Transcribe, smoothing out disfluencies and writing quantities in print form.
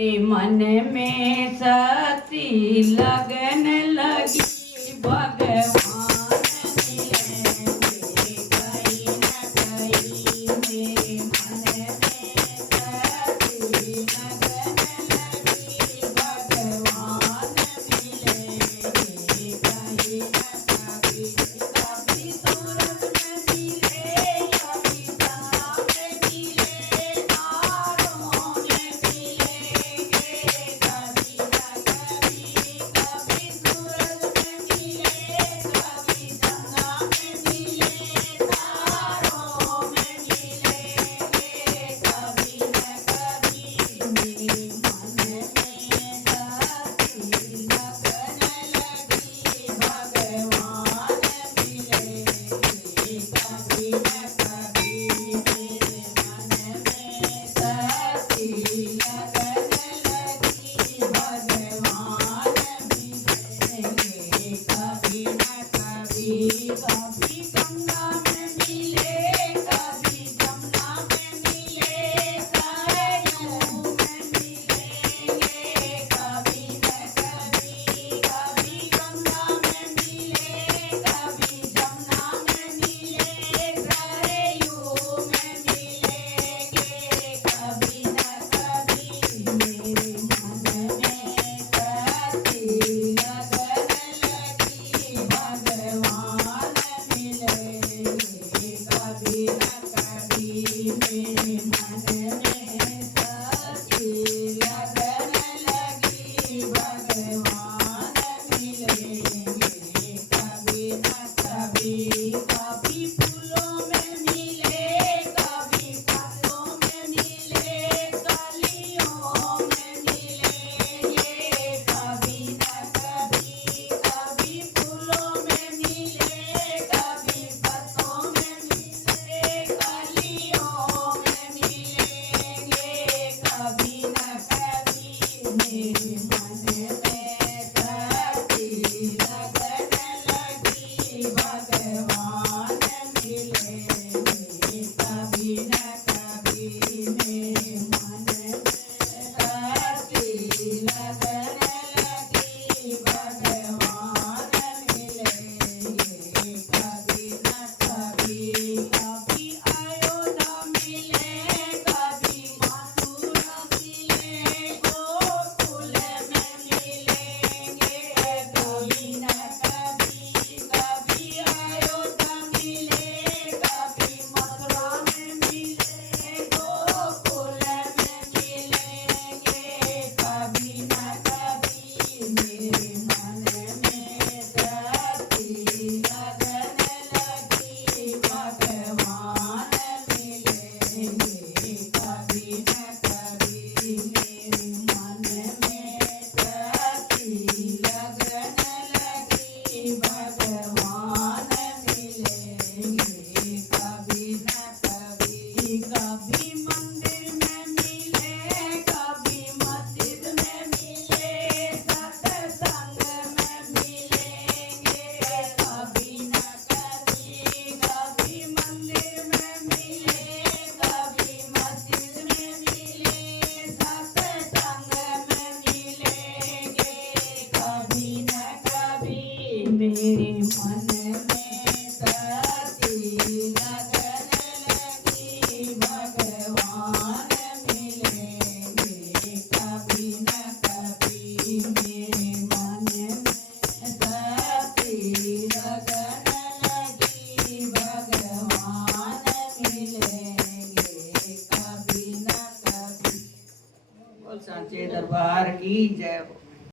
मन में शक्ति लगन लगी भगवान मिलेंगे कहीं न कहीं में। मन में शक्ति लगन लगी भगवान मिलेंगे कहीं न कहीं। कभी सूरत में मिले कभी ताप में मिले तारों में मिलेंगे कभी न कभी। कभी सूरत में मिले कभी गंगा में मिले तारों में मिलेंगे कभी न कभी। मेरे मन में शक्ति लगन लगी भगवान मिलेंगे कभी न कभी। मेरे मन में शक्ति लगन लगी भगवान मिलेंगे कभी न कभी। कभी गंगा में मिले कभी जमुना में मिले सरयू में मिलेंगे कभी न कभी। कभी गंगा में मिले कभी जमुना में मिले सरयू में मिलेंगे कभी न कभी। मेरे मन में शक्ति लगन लगी भगवान मिलेंगे कभी न कभी। मेरे मन में शक्ति लगन लगी भगवान मिलेंगे कभी न कभी। कभी फूलों में मिले कभी फलों में मिले कलियों में मिलेंगे कभी न कभी। कभी फूलों में मिले कभी पत्तों में मिले कलियों में मिलेंगे कभी न कभी। मेरे मन में शक्ति लगन लगी भगवान मिलेंगे कभी न कभी। मेरे मन में शक्ति लगन लगी भगवान मिलेंगे कभी न कभी। कभी अयोध्या मिले कभी मथुरा मिले गोकुल में मिलेंगे कभी न कभी। कभी अयोध्या मिले कभी मथुरा में मिले गोकुल में मिलेंगे कभी न कभी। मेरे मन में शक्ति लगन लगी भगवान मिलेंगे कभी न कभी। मेरे मन में शक्ति लगन लगी भगवान मिलेंगे कभी न कभी। कभी मंदिर में मिले कभी मस्जिद में मिले सत्संग में मिलेंगे कभी न कभी। कभी मंदिर में मिले कभी मस्जिद में मिले सत्संग में मिलेंगे कभी न कभी। मेरे मन में शक्ति लगन लगी भगवान मिलेंगे कभी न कभी। मेरे मन में शक्ति लगन लगी भगवान मिलेंगे कभी न कभी। बोल सांचे दरबार की जय हो।